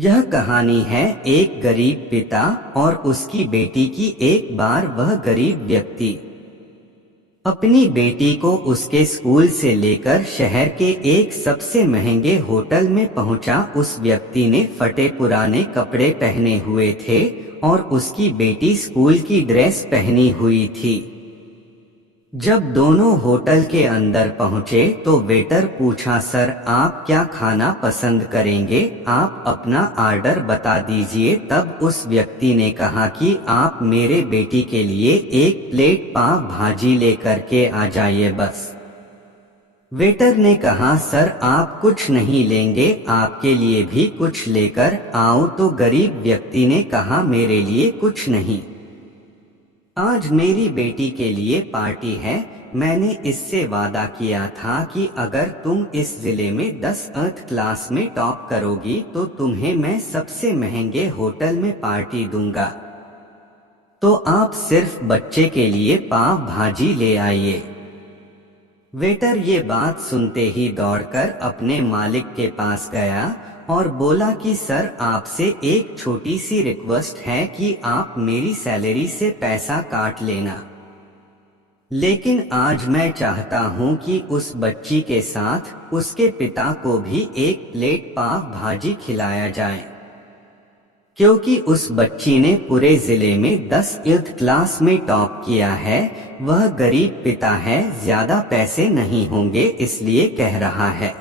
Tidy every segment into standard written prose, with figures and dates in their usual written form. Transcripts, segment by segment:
यह कहानी है एक गरीब पिता और उसकी बेटी की। एक बार वह गरीब व्यक्ति अपनी बेटी को उसके स्कूल से लेकर शहर के एक सबसे महंगे होटल में पहुंचा। उस व्यक्ति ने फटे पुराने कपड़े पहने हुए थे और उसकी बेटी स्कूल की ड्रेस पहनी हुई थी। जब दोनों होटल के अंदर पहुंचे तो वेटर पूछा, सर आप क्या खाना पसंद करेंगे, आप अपना ऑर्डर बता दीजिए। तब उस व्यक्ति ने कहा कि आप मेरे बेटी के लिए एक प्लेट पाव भाजी लेकर के आ जाइए बस। वेटर ने कहा, सर आप कुछ नहीं लेंगे, आपके लिए भी कुछ लेकर आओ। तो गरीब व्यक्ति ने कहा, मेरे लिए कुछ नहीं, आज मेरी बेटी के लिए पार्टी है। मैंने इससे वादा किया था कि अगर तुम इस जिले में 10th क्लास में टॉप करोगी तो तुम्हें मैं सबसे महंगे होटल में पार्टी दूंगा। तो आप सिर्फ बच्चे के लिए पाव भाजी ले आइए। वेटर ये बात सुनते ही दौड़कर अपने मालिक के पास गया और बोला कि सर आपसे एक छोटी सी रिक्वेस्ट है कि आप मेरी सैलरी से पैसा काट लेना, लेकिन आज मैं चाहता हूं कि उस बच्ची के साथ उसके पिता को भी एक प्लेट पाव भाजी खिलाया जाए, क्योंकि उस बच्ची ने पूरे जिले में 10th क्लास में टॉप किया है। वह गरीब पिता है, ज्यादा पैसे नहीं होंगे इसलिए कह रहा है,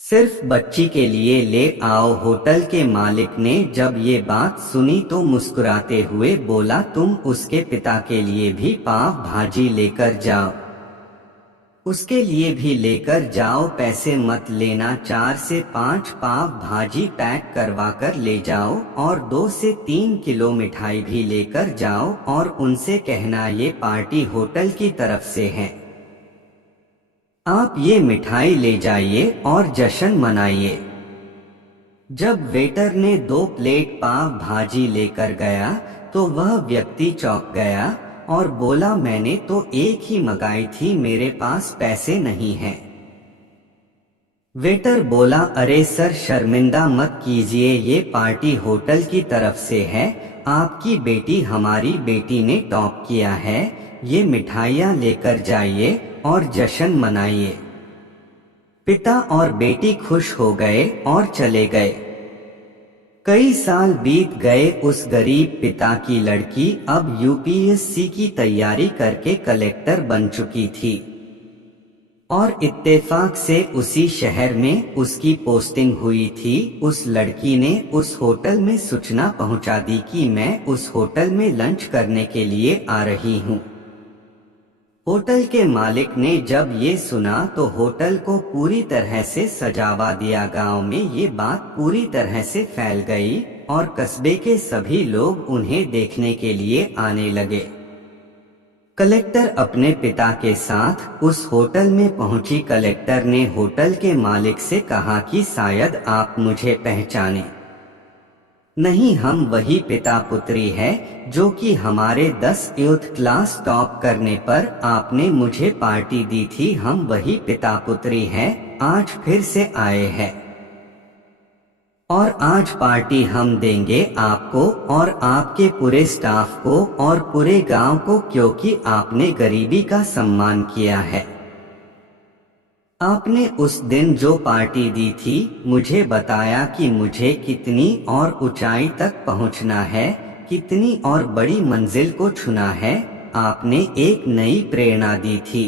सिर्फ बच्ची के लिए ले आओ। होटल के मालिक ने जब ये बात सुनी तो मुस्कुराते हुए बोला, तुम उसके पिता के लिए भी पाव भाजी लेकर जाओ, उसके लिए भी लेकर जाओ, पैसे मत लेना। 4 से 5 पाव भाजी पैक करवा कर ले जाओ और 2 से 3 किलो मिठाई भी लेकर जाओ और उनसे कहना ये पार्टी होटल की तरफ से है, आप ये मिठाई ले जाइए और जश्न मनाइए। जब वेटर ने 2 प्लेट पाव भाजी लेकर गया तो वह व्यक्ति चौंक गया और बोला, मैंने तो एक ही मंगाई थी, मेरे पास पैसे नहीं हैं। वेटर बोला, अरे सर शर्मिंदा मत कीजिए, ये पार्टी होटल की तरफ से है, आपकी बेटी हमारी बेटी ने टॉप किया है, ये मिठाइयाँ लेकर जाइए और जश्न मनाइए। पिता और बेटी खुश हो गए और चले गए। कई साल बीत गए। उस गरीब पिता की लड़की अब यूपीएससी की तैयारी करके कलेक्टर बन चुकी थी और इत्तेफाक से उसी शहर में उसकी पोस्टिंग हुई थी। उस लड़की ने उस होटल में सूचना पहुंचा दी कि मैं उस होटल में लंच करने के लिए आ रही हूँ। होटल के मालिक ने जब ये सुना तो होटल को पूरी तरह से सजावा दिया। गांव में ये बात पूरी तरह से फैल गई और कस्बे के सभी लोग उन्हें देखने के लिए आने लगे। कलेक्टर अपने पिता के साथ उस होटल में पहुंची। कलेक्टर ने होटल के मालिक से कहा कि शायद आप मुझे पहचाने नहीं, हम वही पिता पुत्री है जो कि हमारे 10th क्लास टॉप करने पर आपने मुझे पार्टी दी थी। हम वही पिता पुत्री हैं, आज फिर से आए हैं और आज पार्टी हम देंगे आपको और आपके पूरे स्टाफ को और पूरे गांव को, क्योंकि आपने गरीबी का सम्मान किया है। आपने उस दिन जो पार्टी दी थी, मुझे बताया कि मुझे कितनी और ऊंचाई तक पहुंचना है, कितनी और बड़ी मंजिल को छूना है। आपने एक नई प्रेरणा दी थी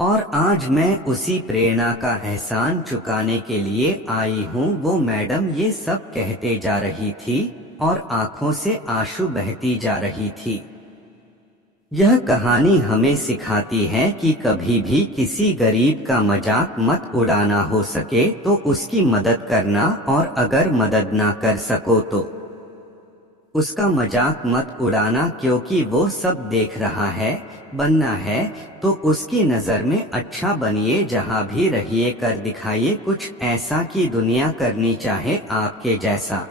और आज मैं उसी प्रेरणा का एहसान चुकाने के लिए आई हूँ। वो मैडम ये सब कहते जा रही थी और आंखों से आंसू बहती जा रही थी। यह कहानी हमें सिखाती है कि कभी भी किसी गरीब का मजाक मत उड़ाना, हो सके तो उसकी मदद करना और अगर मदद ना कर सको तो उसका मजाक मत उड़ाना, क्योंकि वो सब देख रहा है। बनना है तो उसकी नजर में अच्छा बनिए, जहाँ भी रहिए कर दिखाइए कुछ ऐसा कि दुनिया करनी चाहे आपके जैसा।